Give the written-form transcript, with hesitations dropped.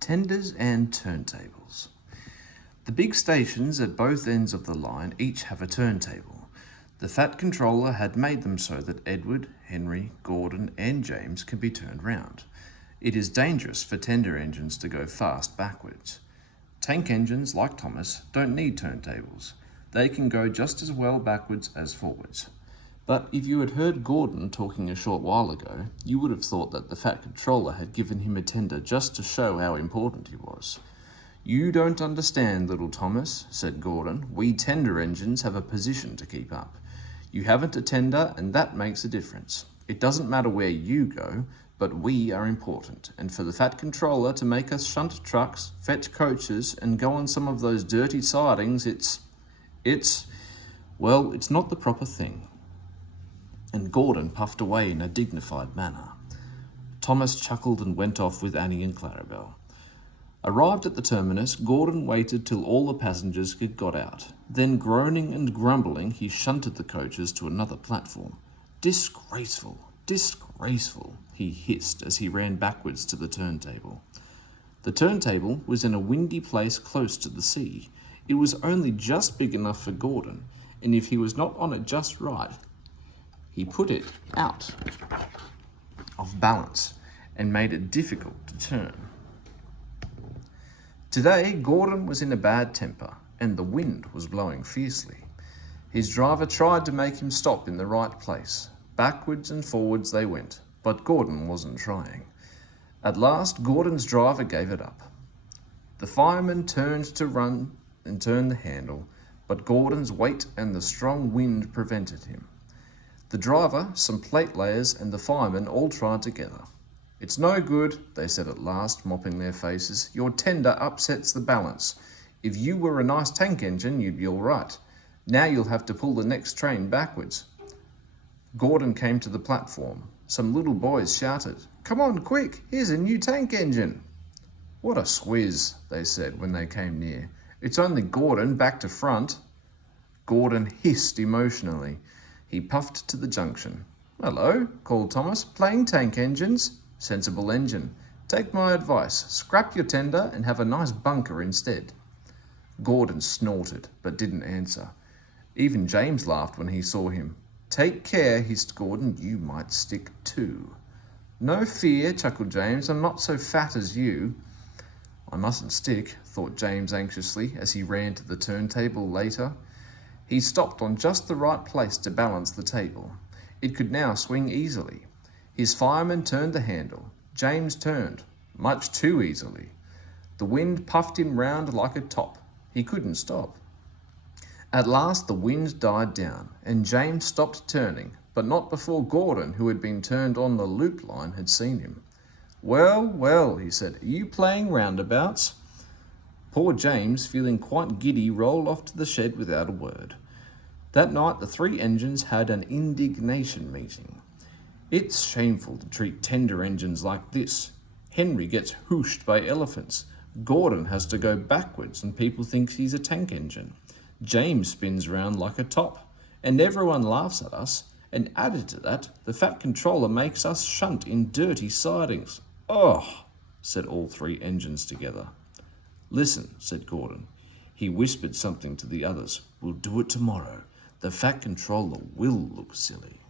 Tenders and turntables. The big stations at both ends of the line each have a turntable. The Fat Controller had made them so that Edward, Henry, Gordon and James can be turned round. It is dangerous for tender engines to go fast backwards. Tank engines, like Thomas, don't need turntables. They can go just as well backwards as forwards. But if you had heard Gordon talking a short while ago, you would have thought that the Fat Controller had given him a tender just to show how important he was. "You don't understand, little Thomas," said Gordon. "We tender engines have a position to keep up. You haven't a tender, and that makes a difference. It doesn't matter where you go, but we are important, and for the Fat Controller to make us shunt trucks, fetch coaches, and go on some of those dirty sidings, it's not the proper thing." And Gordon puffed away in a dignified manner. Thomas chuckled and went off with Annie and Clarabel. Arrived at the terminus, Gordon waited till all the passengers had got out. Then, groaning and grumbling, he shunted the coaches to another platform. "Disgraceful, disgraceful," he hissed as he ran backwards to the turntable. The turntable was in a windy place close to the sea. It was only just big enough for Gordon, and if he was not on it just right, he put it out of balance and made it difficult to turn. Today, Gordon was in a bad temper, and the wind was blowing fiercely. His driver tried to make him stop in the right place. Backwards and forwards they went, but Gordon wasn't trying. At last, Gordon's driver gave it up. The fireman turned to run and turn the handle, but Gordon's weight and the strong wind prevented him. The driver, some plate layers, and the fireman all tried together. "It's no good," they said at last, mopping their faces. "Your tender upsets the balance. If you were a nice tank engine, you'd be all right. Now you'll have to pull the next train backwards." Gordon came to the platform. Some little boys shouted, "Come on, quick, here's a new tank engine." "What a swizz," they said when they came near. "It's only Gordon back to front." Gordon hissed emotionally. He puffed to the junction. "Hello," called Thomas. "Playing tank engines? Sensible engine. Take my advice. Scrap your tender and have a nice bunker instead." Gordon snorted, but didn't answer. Even James laughed when he saw him. "Take care," hissed Gordon. "You might stick too." "No fear," chuckled James. "I'm not so fat as you." "I mustn't stick," thought James anxiously as he ran to the turntable later. He stopped on just the right place to balance the table. It could now swing easily. His fireman turned the handle. James turned, much too easily. The wind puffed him round like a top. He couldn't stop. At last the wind died down, and James stopped turning, but not before Gordon, who had been turned on the loop line, had seen him. "Well, well," he said, "are you playing roundabouts?" Poor James, feeling quite giddy, rolled off to the shed without a word. That night the three engines had an indignation meeting. "It's shameful to treat tender engines like this. Henry gets whooshed by elephants. Gordon has to go backwards and people think he's a tank engine. James spins round like a top, and everyone laughs at us. And added to that, the Fat Controller makes us shunt in dirty sidings." "Oh," said all three engines together. "Listen," said Gordon. He whispered something to the others. "We'll do it tomorrow. The Fat Controller will look silly."